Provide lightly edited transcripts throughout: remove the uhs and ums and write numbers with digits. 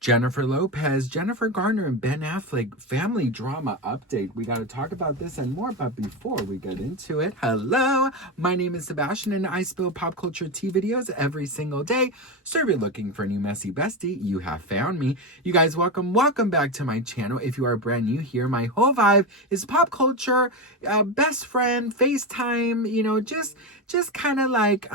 Jennifer Lopez, Jennifer Garner, and Ben Affleck family drama update. We got to talk about this and more, but before we get into it, hello, my name is Sebastian and I spill pop culture tea videos every single day. So if you're looking for a new messy bestie, you have found me. You guys, welcome back to my channel. If you are brand new here, my whole vibe is pop culture, best friend, FaceTime, just kind of like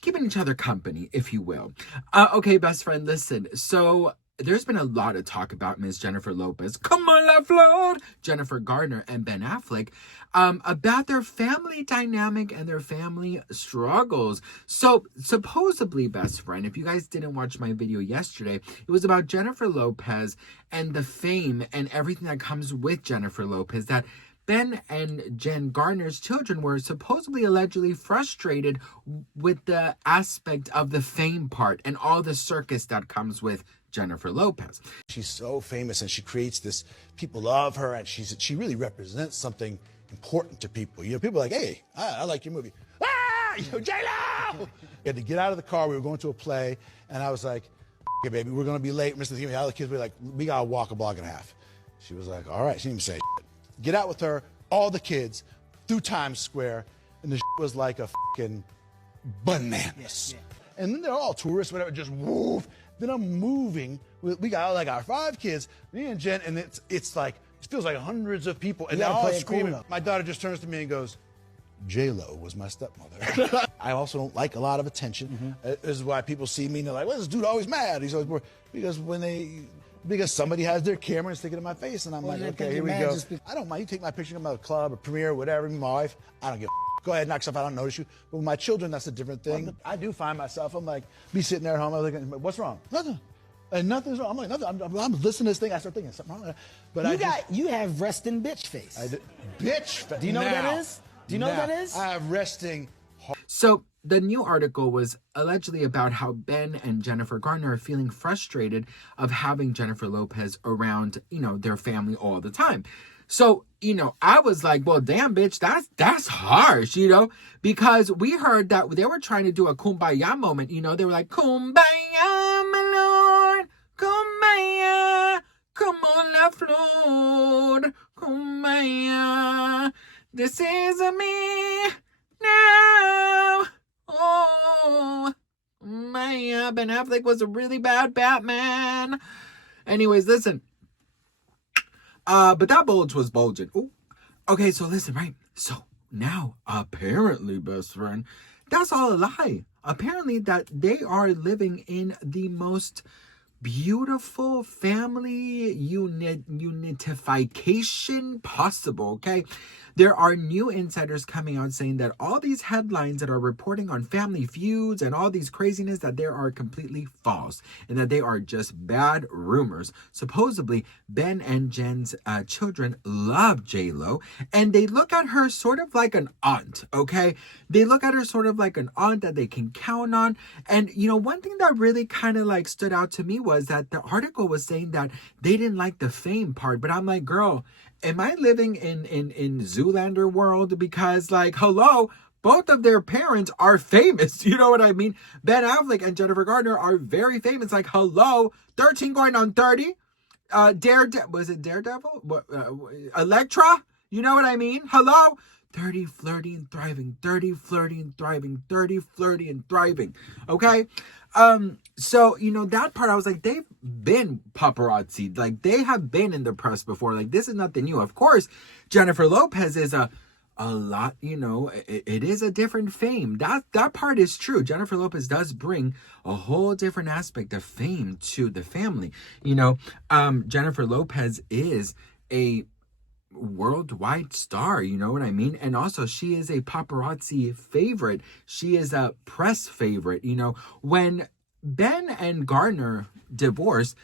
keeping each other company, if you will. Okay, best friend, listen. So there's been a lot of talk about Miss Jennifer Lopez, come on, la float, Jennifer Garner, and Ben Affleck, about their family dynamic and their family struggles. So supposedly, best friend, if you guys didn't watch my video yesterday, it was about Jennifer Lopez and the fame and everything that comes with Jennifer Lopez, that Ben and Jen Garner's children were supposedly allegedly frustrated with the aspect of the fame part and all the circus that comes with Jennifer Lopez. She's so famous and she creates this, people love her, and she really represents something important to people. People are like, hey, I like your movie. J-Lo! We had to get out of the car. We were going to a play, and I was like, okay, baby, we're going to be late. Mr. The other kids were like, we got to walk a block and a half. She was like, all right. She didn't even say shit. Get out with her, all the kids, through Times Square, and the shit was like a fucking bananas. Yes. Yeah. And then they're all tourists, whatever, just woof. Then I'm moving. We got like our 5 kids, me and Jen, and it's like, it feels like hundreds of people, and they're all screaming. Cool. My daughter just turns to me and goes, J-Lo was my stepmother. I also don't like a lot of attention. This is why people see me and they're like, well, this dude always mad. He's always bored. Because somebody has their camera and stick it in my face, and I'm like, okay, here we go. I don't mind. You take my picture at a club, a premiere, whatever, my wife, I don't give a go ahead, knock stuff out, I don't notice you. But with my children, that's a different thing. Well, I do find myself, I'm like, be sitting there at home, I'm looking, what's wrong? Nothing. And nothing's wrong. I'm like, nothing. I'm listening to this thing, I start thinking, something wrong. But you have resting bitch face. Bitch. Do you know what that is? Do you know what that is? I have resting. So the new article was allegedly about how Ben and Jennifer Garner are feeling frustrated of having Jennifer Lopez around, their family all the time. So, I was like, well, damn, bitch, that's harsh, because we heard that they were trying to do a kumbaya moment. They were like, kumbaya, my lord, kumbaya, come on, la float, kumbaya, this is a me now. Oh, man, Ben Affleck was a really bad Batman. Anyways, listen. But that bulge was bulging. Ooh. Okay, so listen, right? So now, apparently, best friend, that's all a lie. Apparently that they are living in the most beautiful family unitification possible, okay? There are new insiders coming out saying that all these headlines that are reporting on family feuds and all these craziness, that they are completely false and that they are just bad rumors. Supposedly, Ben and Jen's children love J-Lo, and they look at her sort of like an aunt, okay? They look at her sort of like an aunt that they can count on. And, one thing that really kind of like stood out to me was that the article was saying that they didn't like the fame part. But I'm like, girl, am I living in Zoolander world? Because, like, hello, both of their parents are famous. You know what I mean? Ben Affleck and Jennifer Garner are very famous. Like, hello, 13 going on 30. Was it Daredevil? Elektra? You know what I mean? Hello? 30, flirty and thriving. 30, flirty and thriving. 30, flirty and thriving. Okay? So, that part, I was like, they've been paparazzi. Like, they have been in the press before. Like, this is nothing new. Of course, Jennifer Lopez is a lot, it is a different fame. That part is true. Jennifer Lopez does bring a whole different aspect of fame to the family. Jennifer Lopez is a worldwide star, you know what I mean? And also, she is a paparazzi favorite. She is a press favorite. When Ben and Garner divorced,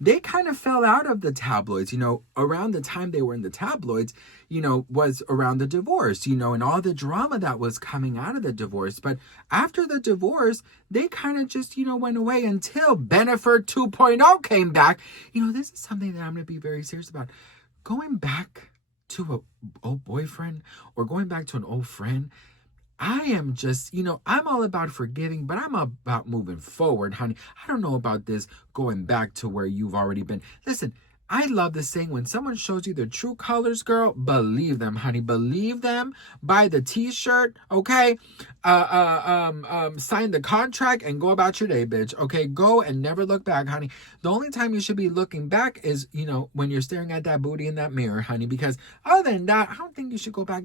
they kind of fell out of the tabloids. Around the time they were in the tabloids, was around the divorce, and all the drama that was coming out of the divorce. But after the divorce, they kind of just, went away until Bennifer 2.0 came back. This is something that I'm going to be very serious about. Going back to an old boyfriend or going back to an old friend, I am just, I'm all about forgiving, but I'm about moving forward, honey. I don't know about this going back to where you've already been. Listen, I love this saying, when someone shows you their true colors, girl, believe them, honey. Believe them. Buy the t-shirt, okay? Sign the contract and go about your day, bitch. Okay, go and never look back, honey. The only time you should be looking back is, when you're staring at that booty in that mirror, honey, because other than that, I don't think you should go back.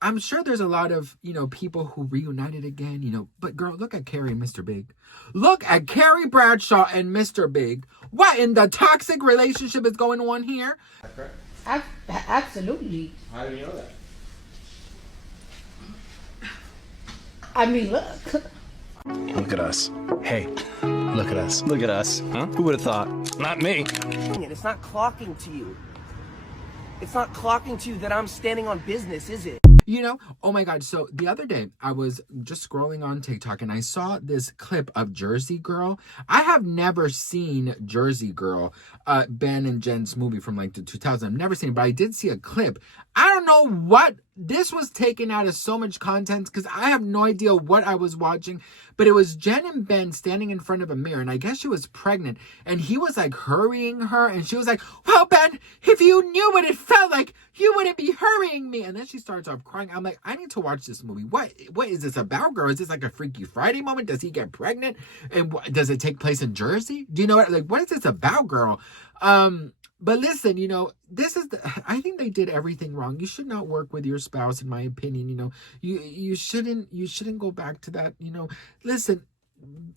I'm sure there's a lot of, people who reunited again, but girl, look at Carrie and Mr. Big. Look at Carrie Bradshaw and Mr. Big. What in the toxic relationship is going on here? Absolutely. How do you know that? I mean, look. Look at us. Hey, look at us. Look at us. Huh? Who would have thought? Not me. It's not clocking to you. It's not clocking to you that I'm standing on business, is it? Oh my God. So the other day I was just scrolling on TikTok and I saw this clip of Jersey Girl. I have never seen Jersey Girl, Ben and Jen's movie from like the 2000s. I've never seen it, but I did see a clip. I don't know what this was taken out of so much content because I have no idea what I was watching, but it was Jen and Ben standing in front of a mirror, and I guess she was pregnant, and he was like hurrying her, and she was like, well, Ben, if you knew what it felt like, you wouldn't be hurrying me. And then she starts off crying. I'm like, I need to watch this movie. What is this about, girl? Is this like a Freaky Friday moment? Does he get pregnant? And does it take place in Jersey? Do you know what is this about, girl? But listen, I think they did everything wrong. You should not work with your spouse, in my opinion. You shouldn't go back to that. Listen,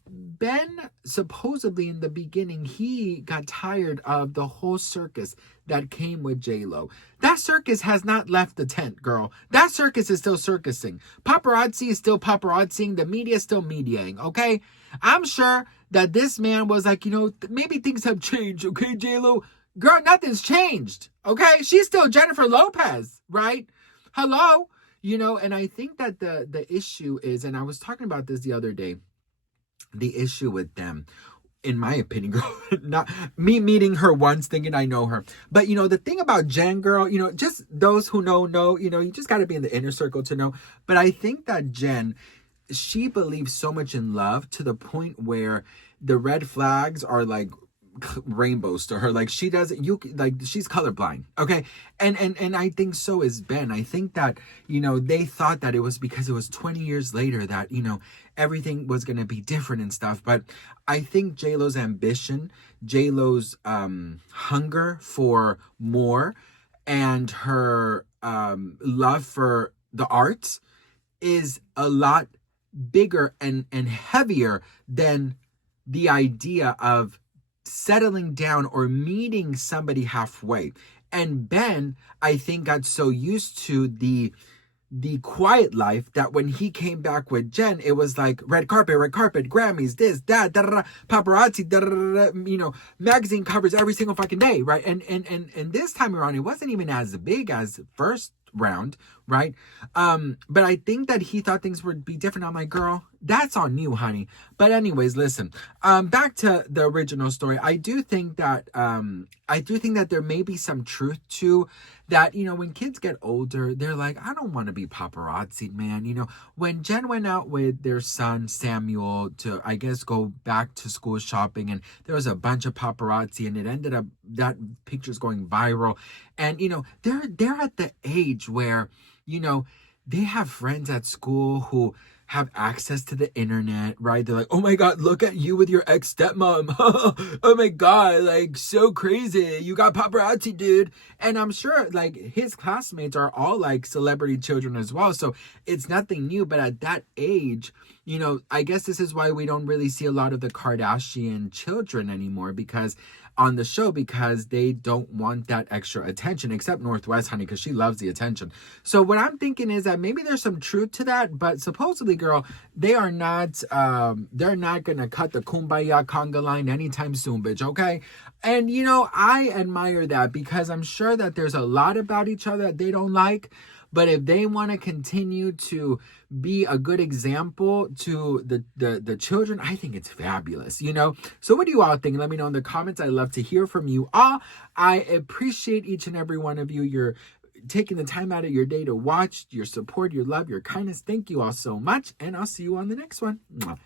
Ben, supposedly in the beginning, he got tired of the whole circus that came with J-Lo. That circus has not left the tent, girl. That circus is still circusing. Paparazzi is still paparazziing. The media is still mediating, okay? I'm sure that this man was like, maybe things have changed, okay, J-Lo? Girl, nothing's changed, okay? She's still Jennifer Lopez, right? Hello? And I think that the issue is, and I was talking about this the other day, the issue with them, in my opinion, girl, not me meeting her once thinking I know her. But, the thing about Jen, girl, just those who know, you just got to be in the inner circle to know. But I think that Jen, she believes so much in love to the point where the red flags are like rainbows to her. Like she doesn't, she's colorblind, okay? And I think so is Ben. I think that they thought that it was because it was 20 years later that everything was gonna be different and stuff. But I think J-Lo's ambition, J-Lo's hunger for more, and her love for the arts is a lot bigger and heavier than the idea of settling down or meeting somebody halfway. And Ben, I think, got so used to the quiet life that when he came back with Jen, it was like red carpet, Grammys, this, that, paparazzi, magazine covers every single fucking day, right? And this time around, it wasn't even as big as first round, right? But I think that he thought things would be different. I'm like, girl, that's on you, honey. But anyways, listen, back to the original story. I do think that there may be some truth to that. When kids get older, they're like, I don't want to be paparazzi, man. When Jen went out with their son Samuel to, I guess, go back to school shopping, and there was a bunch of paparazzi, and it ended up that picture's going viral. And they're at the age where they have friends at school who have access to the internet, right? They're like, oh my God, look at you with your ex-stepmom. Oh my God, like so crazy. You got paparazzi, dude. And I'm sure like his classmates are all like celebrity children as well. So it's nothing new. But at that age, I guess this is why we don't really see a lot of the Kardashian children anymore on the show, because they don't want that extra attention, except Northwest, honey, because she loves the attention. So what I'm thinking is that maybe there's some truth to that, but supposedly, girl, they're not gonna cut the kumbaya conga line anytime soon, bitch, okay? And I admire that, because I'm sure that there's a lot about each other that they don't like. But if they want to continue to be a good example to the children, I think it's fabulous, So what do you all think? Let me know in the comments. I love to hear from you all. I appreciate each and every one of you. taking the time out of your day to watch, your support, your love, your kindness. Thank you all so much. And I'll see you on the next one. Mwah.